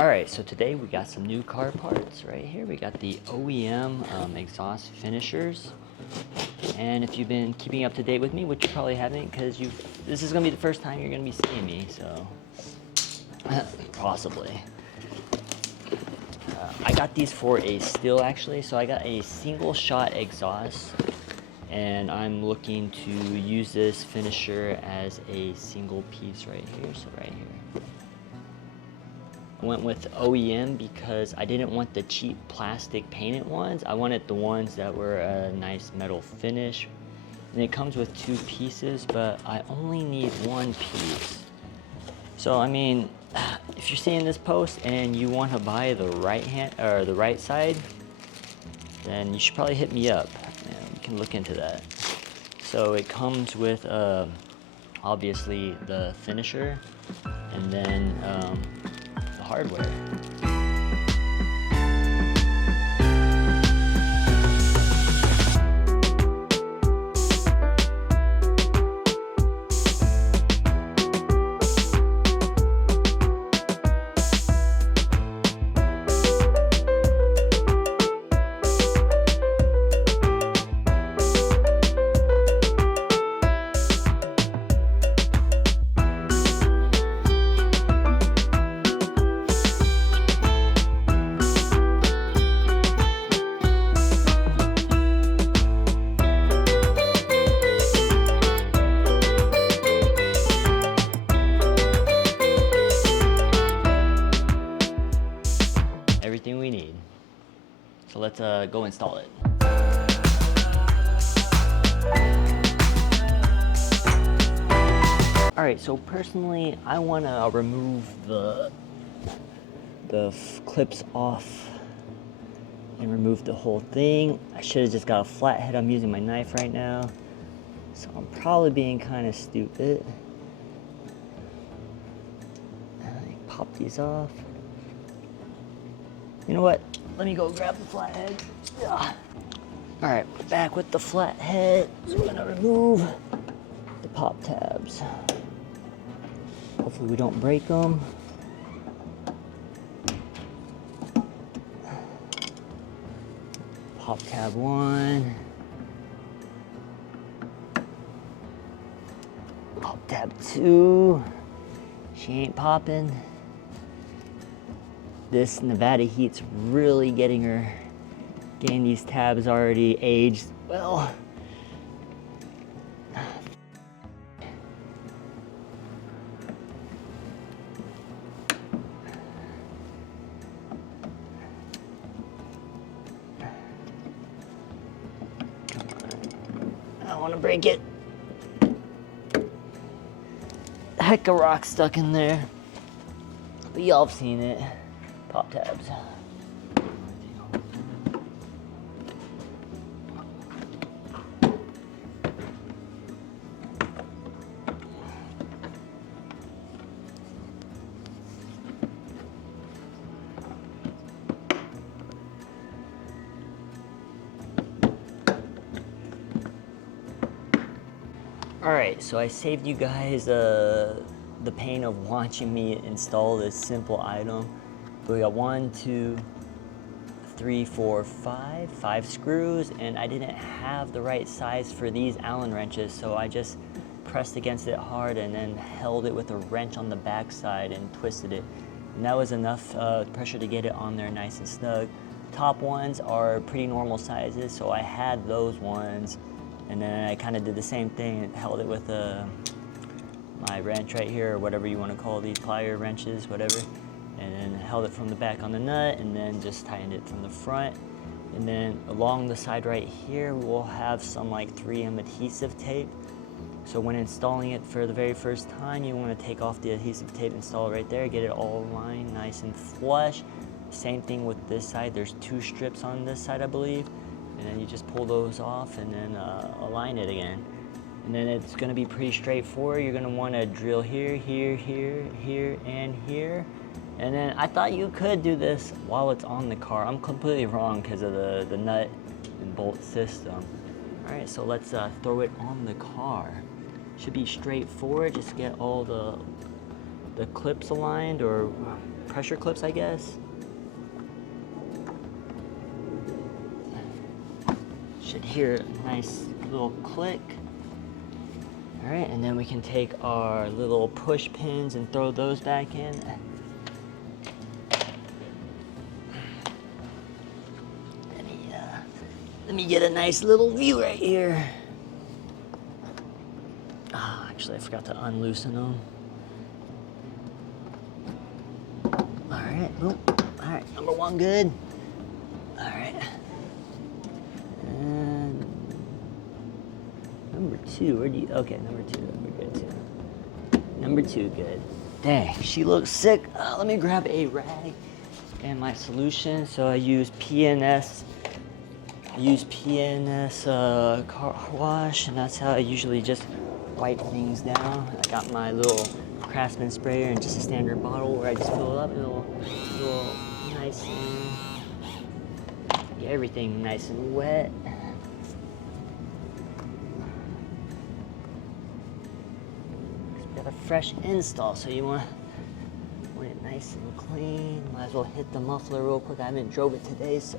Alright, so today we got some new car parts right here. We got the OEM exhaust finishers. And if you've been keeping up to date with me, which you probably haven't, because this is going to be the first time you're going to be seeing me, so possibly. I got these for a steal actually, so I got a single shot exhaust, and I'm looking to use this finisher as a single piece right here, so right here. I went with OEM because I didn't want the cheap plastic painted ones. I wanted the ones that were a nice metal finish. And it comes with 2 pieces, but I only need 1 piece. So I mean, if you're seeing this post and you want to buy the right side, then you should probably hit me up and we can look into that. So it comes with obviously the finisher and then the hardware. Everything we need. So let's go install it. All right, so personally, I want to remove the clips off and remove the whole thing. I should have just got a flathead. I'm using my knife right now, so I'm probably being kind of stupid. Pop these off. You know what? Let me go grab the flathead. All right, back with the flathead. So we're gonna remove the pop tabs. Hopefully we don't break them. Pop tab 1. Pop tab 2. She ain't popping. This Nevada heat's really getting these tabs already aged well. I don't want to break it. Heck of rock stuck in there. But y'all have seen it. Pop tabs. All right, so I saved you guys the pain of watching me install this simple item. We got 1, 2, 3, 4, 5 screws, and I didn't have the right size for these Allen wrenches, so I just pressed against it hard and then held it with a wrench on the back side and twisted it. And that was enough pressure to get it on there nice and snug. Top ones are pretty normal sizes, so I had those ones, and then I kind of did the same thing, held it with my wrench right here, or whatever you want to call these, plier wrenches, whatever. And then held it from the back on the nut, and then just tightened it from the front. And then along the side right here, we'll have some like 3M adhesive tape. So when installing it for the very first time, you want to take off the adhesive tape, install it right there, get it all aligned nice and flush. Same thing with this side. There's 2 strips on this side, I believe. And then you just pull those off and then align it again. And then it's going to be pretty straightforward. You're going to want to drill here, here, here, here, and here. And then I thought you could do this while it's on the car. I'm completely wrong because of the nut and bolt system. All right, so let's throw it on the car. Should be straightforward. Just get all the the clips aligned, or pressure clips, I guess. Should hear a nice little click. All right, and then we can take our little push pins and throw those back in. Let me get a nice little view right here. Oh, actually, I forgot to unloosen them. All right, boom. All right, number one good. All right. And number two, where do you, okay, number two, we're good too. Number two, good. Dang, she looks sick. Let me grab a rag and my solution. So I use PNS car wash, and that's how I usually just wipe things down. I got my little Craftsman sprayer and just a standard bottle where I just fill it up, and it'll nice and get everything nice and wet. It's got a fresh install, so you want it nice and clean. Might as well hit the muffler real quick. I haven't drove it today, so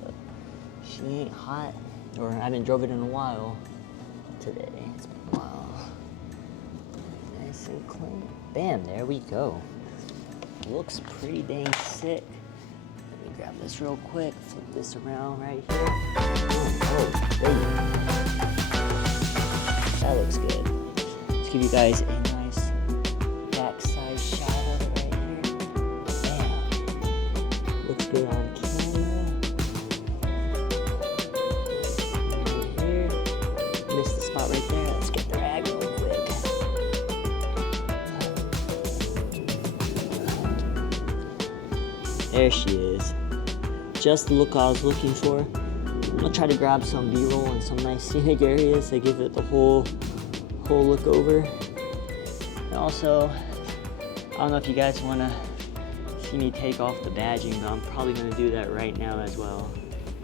she ain't hot, or I haven't drove it in a while today. It's been a while. Nice and clean. Bam, there we go. Looks pretty dang sick. Let me grab this real quick, flip this around right here. Oh, baby. That looks good. Let's give you guys a nice backside shot of it right here. Bam. Looks good on camera. Right there. Let's get the rag real quick. There she is. Just the look I was looking for. I'm gonna try to grab some B-roll and some nice scenic areas to give it the whole look over. And also, I don't know if you guys wanna see me take off the badging, but I'm probably gonna do that right now as well.